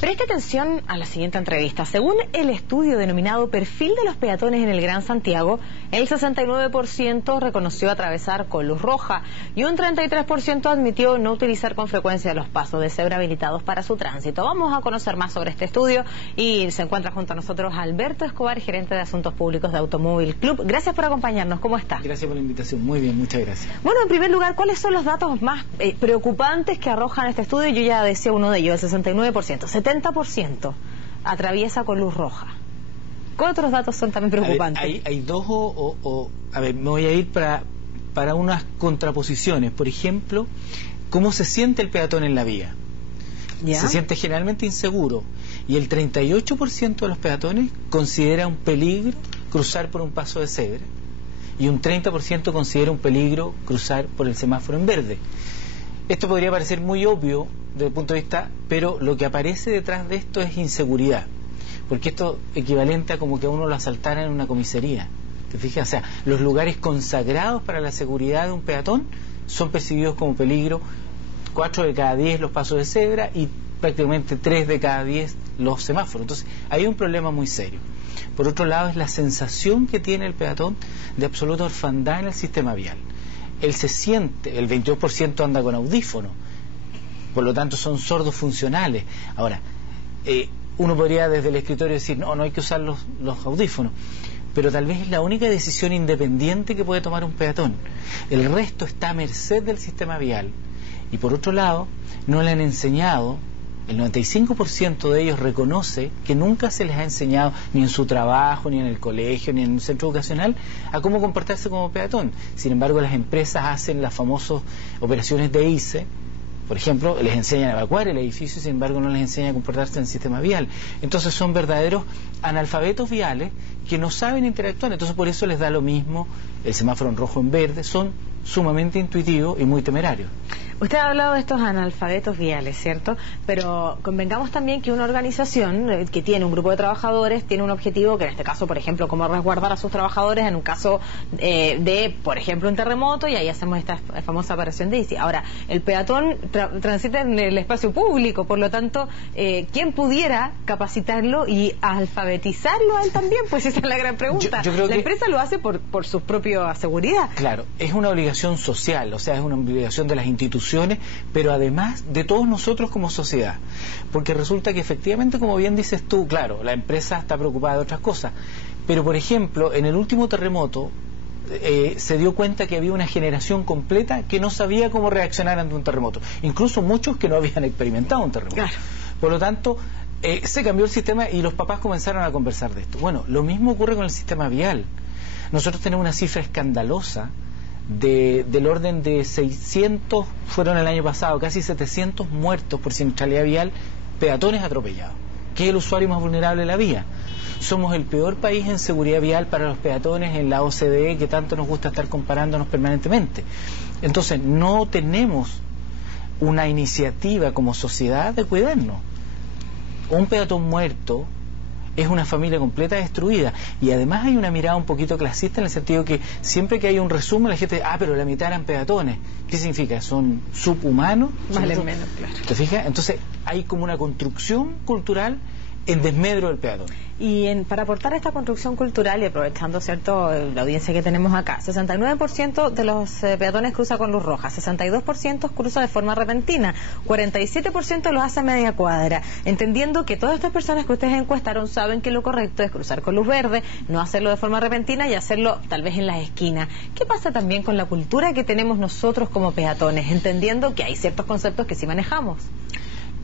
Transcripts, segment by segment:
Preste atención a la siguiente entrevista. Según el estudio denominado Perfil de los peatones en el Gran Santiago, el 69% reconoció atravesar con luz roja y un 33% admitió no utilizar con frecuencia los pasos de cebra habilitados para su tránsito. Vamos a conocer más sobre este estudio y se encuentra junto a nosotros Alberto Escobar, gerente de Asuntos Públicos de Automóvil Club. Gracias por acompañarnos. ¿Cómo está? Gracias por la invitación. Muy bien, muchas gracias. Bueno, en primer lugar, ¿cuáles son los datos más preocupantes que arrojan este estudio? Yo ya decía uno de ellos, el 69%. 70% atraviesa con luz roja. ¿Qué otros datos son también preocupantes? Hay dos a ver, me voy a ir para unas contraposiciones. Por ejemplo, ¿cómo se siente el peatón en la vía? ¿Ya? Se siente generalmente inseguro y el 38% de los peatones considera un peligro cruzar por un paso de cebra y un 30% considera un peligro cruzar por el semáforo en verde. Esto podría parecer muy obvio desde el punto de vista, pero lo que aparece detrás de esto es inseguridad, porque esto es equivalente a como que a uno lo asaltara en una comisaría. ¿Te fijas? O sea, los lugares consagrados para la seguridad de un peatón son percibidos como peligro. 4 de cada 10 los pasos de cebra y prácticamente 3 de cada 10 los semáforos. Entonces, hay un problema muy serio. Por otro lado, es la sensación que tiene el peatón de absoluta orfandad en el sistema vial. Él se siente, el 22% anda con audífono, por lo tanto son sordos funcionales. Ahora, uno podría desde el escritorio decir, no hay que usar los audífonos, pero tal vez es la única decisión independiente que puede tomar un peatón. El resto está a merced del sistema vial. Y por otro lado, no le han enseñado, el 95% de ellos reconoce que nunca se les ha enseñado, ni en su trabajo, ni en el colegio, ni en un centro educacional, a cómo comportarse como peatón. Sin embargo, las empresas hacen las famosas operaciones de ICE, por ejemplo, les enseñan a evacuar el edificio, sin embargo no les enseñan a comportarse en el sistema vial. Entonces son verdaderos analfabetos viales que no saben interactuar, entonces por eso les da lo mismo el semáforo en rojo o en verde, son sumamente intuitivos y muy temerarios. Usted ha hablado de estos analfabetos viales, ¿cierto? Pero convengamos también que una organización que tiene un grupo de trabajadores tiene un objetivo que en este caso, por ejemplo, como resguardar a sus trabajadores en un caso de, por ejemplo, un terremoto, y ahí hacemos esta famosa operación de ICI. Ahora, el peatón transita en el espacio público, por lo tanto, ¿quién pudiera capacitarlo y alfabetizarlo a él también? Pues esa es la gran pregunta. Yo creo la que empresa lo hace por su propia seguridad. Claro, es una obligación social, o sea, es una obligación de las instituciones, pero además de todos nosotros como sociedad, porque resulta que efectivamente, como bien dices tú, claro, la empresa está preocupada de otras cosas, pero por ejemplo, en el último terremoto se dio cuenta que había una generación completa que no sabía cómo reaccionar ante un terremoto, incluso muchos que no habían experimentado un terremoto. Claro. Por lo tanto, se cambió el sistema y los papás comenzaron a conversar de esto. Bueno, lo mismo ocurre con el sistema vial. Nosotros tenemos una cifra escandalosa del orden de 600, fueron el año pasado, casi 700 muertos por siniestralidad vial, peatones atropellados, que es el usuario más vulnerable de la vía. Somos el peor país en seguridad vial para los peatones en la OCDE, que tanto nos gusta estar comparándonos permanentemente. Entonces, no tenemos una iniciativa como sociedad de cuidarnos. Un peatón muerto es una familia completa destruida, y además hay una mirada un poquito clasista en el sentido que siempre que hay un resumen la gente dice, pero la mitad eran peatones. ¿Qué significa? ¿Son subhumanos? Vale menos, claro. ¿Te fijas? Entonces hay como una construcción cultural en desmedro del peatón. Y para aportar a esta construcción cultural, y aprovechando, ¿cierto?, la audiencia que tenemos acá, 69% de los peatones cruza con luz roja, 62% cruza de forma repentina, 47% lo hace a media cuadra, entendiendo que todas estas personas que ustedes encuestaron saben que lo correcto es cruzar con luz verde, no hacerlo de forma repentina y hacerlo tal vez en las esquinas. ¿Qué pasa también con la cultura que tenemos nosotros como peatones, entendiendo que hay ciertos conceptos que sí manejamos?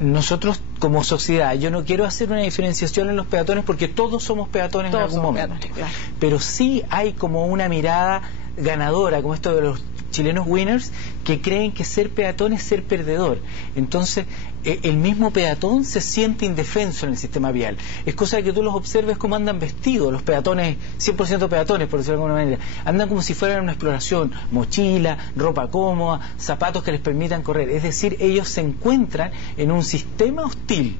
Nosotros como sociedad, yo no quiero hacer una diferenciación en los peatones porque todos somos peatones en algún momento, claro. Pero sí hay como una mirada ganadora, como esto de los chilenos winners, que creen que ser peatón es ser perdedor. Entonces el mismo peatón se siente indefenso en el sistema vial. Es cosa de que tú los observes cómo andan vestidos, los peatones, 100% peatones, por decirlo de alguna manera. Andan como si fueran una exploración, mochila, ropa cómoda, zapatos que les permitan correr. Es decir, ellos se encuentran en un sistema hostil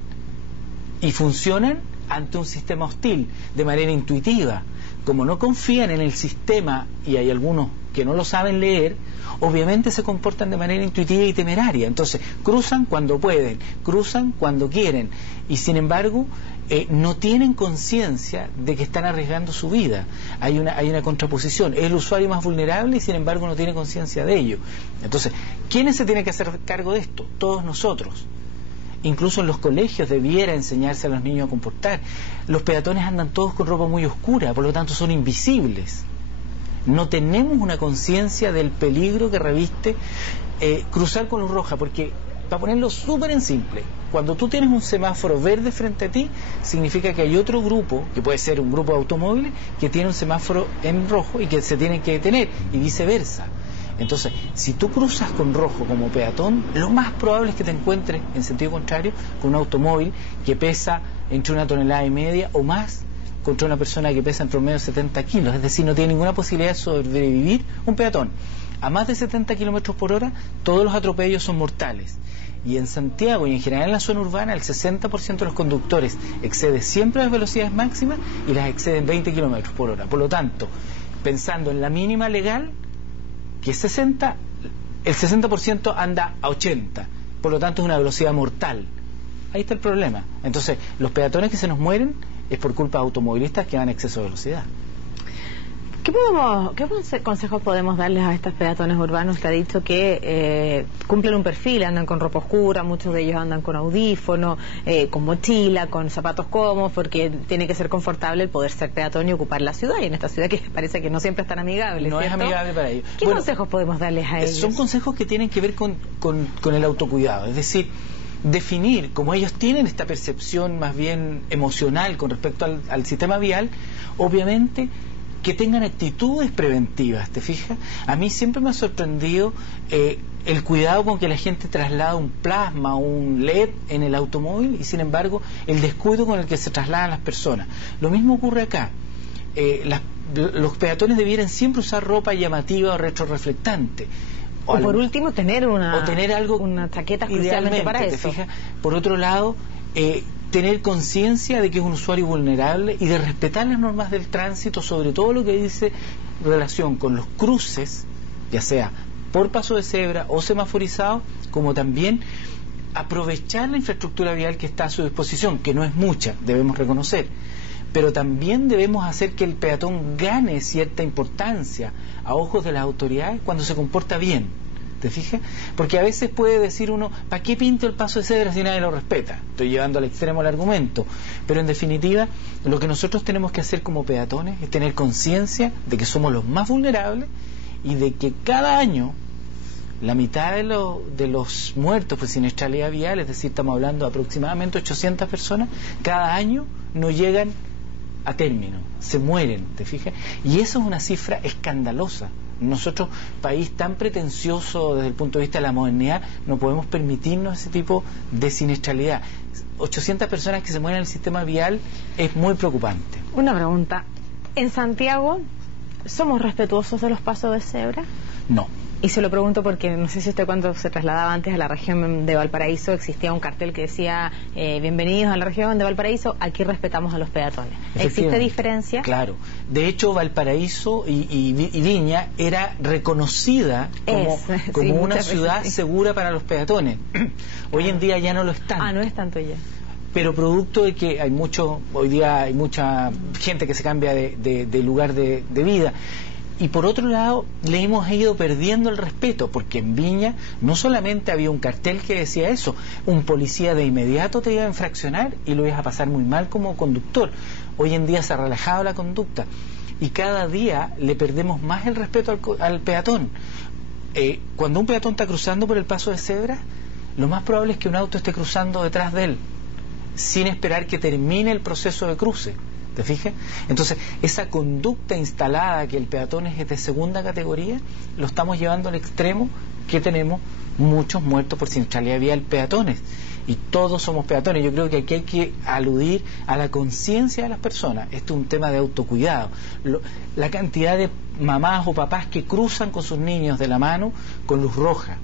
y funcionan ante un sistema hostil de manera intuitiva. como no confían en el sistema, y hay algunos que no lo saben leer, obviamente se comportan de manera intuitiva y temeraria. Entonces cruzan cuando pueden, cruzan cuando quieren, y sin embargo no tienen conciencia de que están arriesgando su vida. Hay una contraposición, es el usuario más vulnerable y sin embargo no tiene conciencia de ello. Entonces, ¿quiénes se tienen que hacer cargo de esto? Todos nosotros. Incluso en los colegios debiera enseñarse a los niños a comportar. Los peatones andan todos con ropa muy oscura, por lo tanto son invisibles. No tenemos una conciencia del peligro que reviste cruzar con luz roja, porque, para ponerlo súper en simple, cuando tú tienes un semáforo verde frente a ti, significa que hay otro grupo, que puede ser un grupo de automóviles, que tiene un semáforo en rojo y que se tienen que detener, y viceversa. Entonces, si tú cruzas con rojo como peatón, lo más probable es que te encuentres en sentido contrario con un automóvil que pesa entre 1,5 toneladas o más contra una persona que pesa en promedio 70 kilos. Es decir, no tiene ninguna posibilidad de sobrevivir un peatón. A más de 70 kilómetros por hora, todos los atropellos son mortales. Y en Santiago y en general en la zona urbana, el 60% de los conductores excede siempre las velocidades máximas y las exceden 20 kilómetros por hora. Por lo tanto, pensando en la mínima legal, que es 60, el 60% anda a 80, por lo tanto es una velocidad mortal. Ahí está el problema. Entonces, los peatones que se nos mueren es por culpa de automovilistas que van a exceso de velocidad. ¿Qué consejos podemos darles a estos peatones urbanos? Usted ha dicho que cumplen un perfil, andan con ropa oscura, muchos de ellos andan con audífono, con mochila, con zapatos cómodos, porque tiene que ser confortable el poder ser peatón y ocupar la ciudad, y en esta ciudad que parece que no siempre es tan amigable. No ¿cierto? es amigable para ellos. ¿Qué consejos podemos darles a ellos? Son consejos que tienen que ver con el autocuidado, es decir, definir, como ellos tienen esta percepción más bien emocional con respecto al sistema vial, obviamente que tengan actitudes preventivas, ¿te fijas? A mí siempre me ha sorprendido el cuidado con que la gente traslada un plasma o un LED en el automóvil y sin embargo el descuido con el que se trasladan las personas. Lo mismo ocurre acá. Los peatones debieran siempre usar ropa llamativa o retroreflectante. O por último tener una chaqueta especialmente para eso. ¿Te fijas? Por otro lado, tener conciencia de que es un usuario vulnerable y de respetar las normas del tránsito, sobre todo lo que dice relación con los cruces, ya sea por paso de cebra o semaforizado, como también aprovechar la infraestructura vial que está a su disposición, que no es mucha, debemos reconocer, pero también debemos hacer que el peatón gane cierta importancia a ojos de las autoridades cuando se comporta bien. ¿Te fijas? Porque a veces puede decir uno, ¿para qué pinto el paso de cebra si nadie lo respeta? Estoy llevando al extremo el argumento. Pero en definitiva, lo que nosotros tenemos que hacer como peatones es tener conciencia de que somos los más vulnerables y de que cada año la mitad de los muertos por siniestralidad vial, es decir, estamos hablando de aproximadamente 800 personas, cada año no llegan a término, se mueren, ¿te fijas? Y eso es una cifra escandalosa. Nosotros, país tan pretencioso desde el punto de vista de la modernidad, no podemos permitirnos ese tipo de siniestralidad. 800 personas que se mueren en el sistema vial es muy preocupante. Una pregunta, ¿en Santiago somos respetuosos de los pasos de cebra? No. Y se lo pregunto porque no sé si usted, cuando se trasladaba antes a la región de Valparaíso, existía un cartel que decía bienvenidos a la región de Valparaíso, aquí respetamos a los peatones. ¿Existe diferencia? Claro. De hecho, Valparaíso y Viña era reconocida como una ciudad segura para los peatones. Hoy en día ya no lo es tanto. No es tanto ya. Pero producto de que hoy día hay mucha gente que se cambia de lugar de vida. Y por otro lado, le hemos ido perdiendo el respeto, porque en Viña no solamente había un cartel que decía eso, un policía de inmediato te iba a infraccionar y lo ibas a pasar muy mal como conductor. Hoy en día se ha relajado la conducta y cada día le perdemos más el respeto al peatón. Cuando un peatón está cruzando por el paso de cebra, lo más probable es que un auto esté cruzando detrás de él, sin esperar que termine el proceso de cruce. ¿Te fijas? Entonces, esa conducta instalada que el peatón es de segunda categoría, lo estamos llevando al extremo que tenemos muchos muertos por siniestralidad vial peatones. Y todos somos peatones. Yo creo que aquí hay que aludir a la conciencia de las personas. Esto es un tema de autocuidado. La cantidad de mamás o papás que cruzan con sus niños de la mano con luz roja.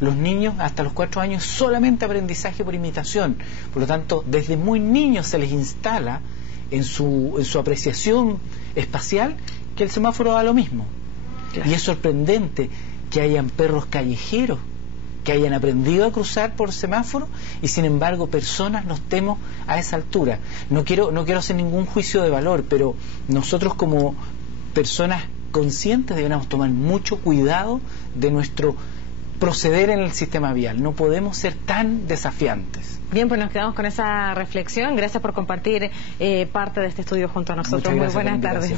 Los niños hasta los 4 años solamente aprendizaje por imitación. Por lo tanto, desde muy niños se les instala en su apreciación espacial, que el semáforo da lo mismo. Claro. Y es sorprendente que hayan perros callejeros que hayan aprendido a cruzar por semáforo y sin embargo personas no estemos a esa altura. No quiero hacer ningún juicio de valor, pero nosotros como personas conscientes debemos tomar mucho cuidado de nuestro proceder en el sistema vial. No podemos ser tan desafiantes. Bien, pues nos quedamos con esa reflexión. Gracias por compartir parte de este estudio junto a nosotros. Muy buenas tardes.